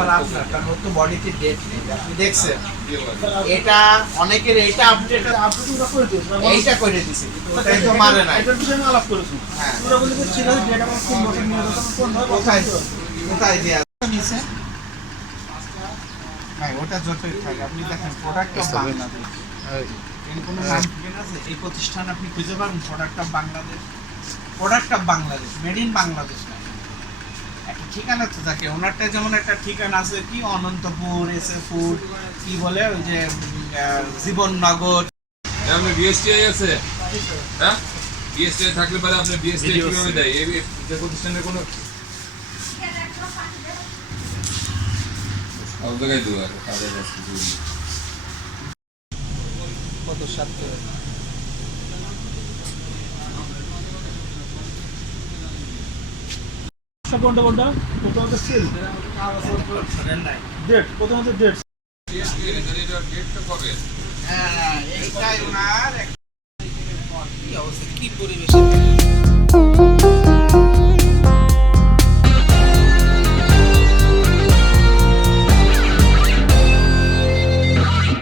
আবার আপনার কারণ ওর তো বডিতে ডেট নেই। আপনি দেখছেন? এটা অনেকের এইটা আপডেট আপনি করে দিয়েছেন এইটা করে দিছে ওটাই তো মারে নাই। এটার বিষয়ে আলাপ করেছি। হ্যাঁ। ওরা বলে যে ঠিক ডেট আমার কোন বছর নিয়ে যেতাম কোন ধর কোথায়? কোথায় দেয়া নিছে ভাই ওটা যতই থাকে আপনি দেখেন প্রোডাক্ট বাংলাদেশ কোনো নাম আছে? এই প্রতিষ্ঠান আপনি খুঁজে পাবেন product of Bangladesh product of Bangladesh made in Bangladesh একটা ঠিকানা তো থাকে। ওনারটা যেমন একটা ঠিকানা আছে কি অনন্তপুর এসে ফুড কি বলে ওই যে জীবননগর। আপনার বিএসটিআই আছে? হ্যাঁ? বিএসটিআই থাকলে পরে আপনার বিএসটিআই কীভাবে দেয়? এই যে প্রতিষ্ঠানের কোনো সব জায়গায় দেবো আর কাজের কাজ কিছু কত সাথে কোনটা কোনটা প্রথমত সিল ডেট ডেট হ্যাঁ ওনার কি অবস্থা? কি পরিবেশে?